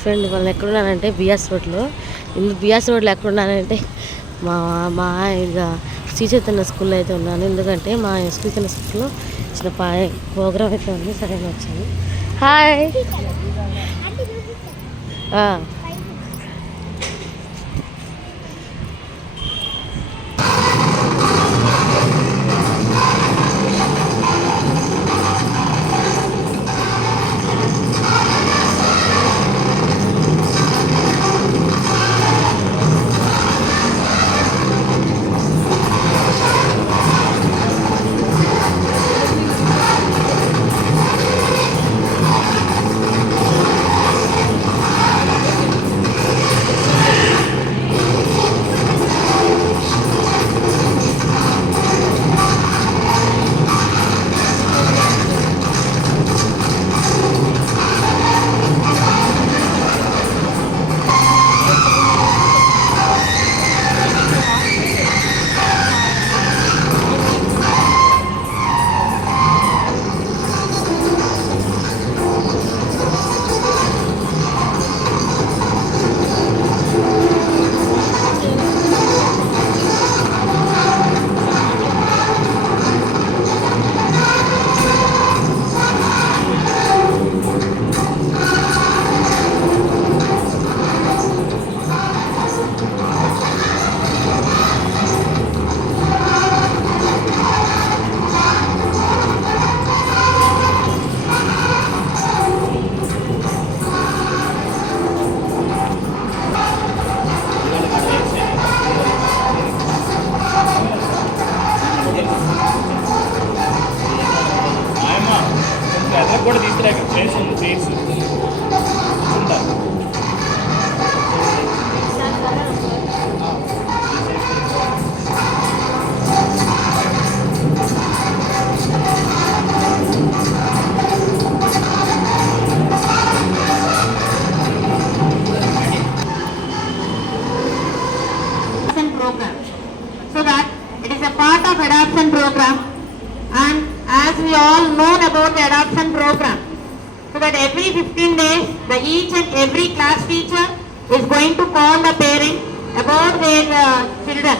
ఫ్రెండ్ వాళ్ళు ఎక్కడున్నానంటే బిఆర్స్ రోడ్లో. బిఆర్స్ రోడ్లో ఎక్కడున్నానంటే మా మా ఇక శ్రీ చైతన్య స్కూల్లో అయితే ఉన్నాను. ఎందుకంటే మా శ్రీ చైతన్య స్కూల్లో చిన్న ప్రోగ్రామ్ అయితే ఉంది. సరే వచ్చాను. హాయ్. కూడా తీసుకురాక చేసి చేసి program, so that it is a part of adoption program. And as we all know about the adoption program, so that every 15 days each and every class teacher is going to call the parent about their children,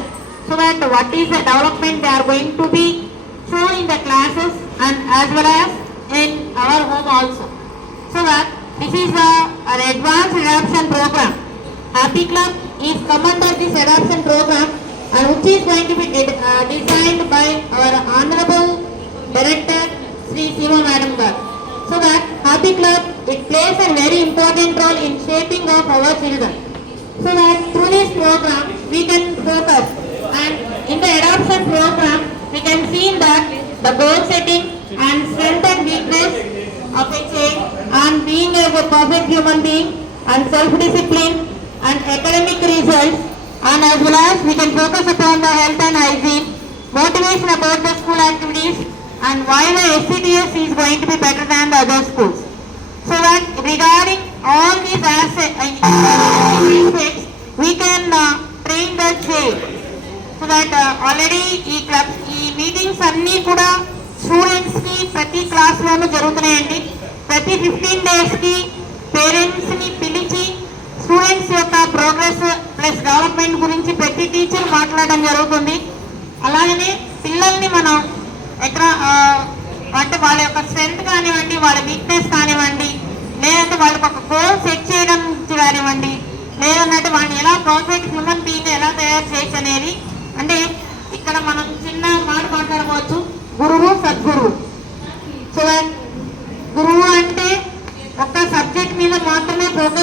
so that what is the development they are going to be shown in the classes and as well as in our home also. So that this is an advanced adoption program. Happy Club is come under this adoption program, and which is going to be designed by our honorable director Sri Siva Madam Gar. So that Happy Club, it plays a very important role in shaping of our children. So that through this program we can focus, and in the adoption program we can see that the goal setting and strength and weakness of a child, and being as a perfect human being, and self-discipline and academic results, and as well as we can focus upon the health and hygiene, motivation about the school activities, and why the SCTS is going to be better than the other schools. So that regarding all these aspects, we can train the child. So that already ఈ మీటింగ్స్ అన్నీ కూడా స్టూడెంట్స్కి ప్రతి క్లాస్లోనూ జరుగుతున్నాయండి. ప్రతి 15 డేస్కి పేరెంట్స్ని పిలిచి స్టూడెంట్స్ యొక్క ప్రోగ్రెస్ ప్లస్ డెవలప్మెంట్ గురించి ప్రతి టీచర్ మాట్లాడడం జరుగుతుంది. అలాగనే పిల్లల్ని మనం ఎక్కడ అంటే వాళ్ళ యొక్క స్ట్రెంత్ కానివ్వండి, వాళ్ళ వీక్నెస్ కానివ్వండి, లేదంటే వాళ్ళకి ఒక గోల్ సెట్ చేయడం కానివ్వండి, లేదన్నట్టు వాళ్ళని ఎలా పర్ఫెక్ట్ హ్యూమన్ బీయింగ్ ఎలా తయారు చేయొచ్చు అనేది, అంటే ఇక్కడ మనం చిన్న మాట మాట్లాడుకోవచ్చు, గురువు సద్గురువు. సో గురువు అంటే ఒక సబ్జెక్ట్ మీద మాత్రమే ఫోకస్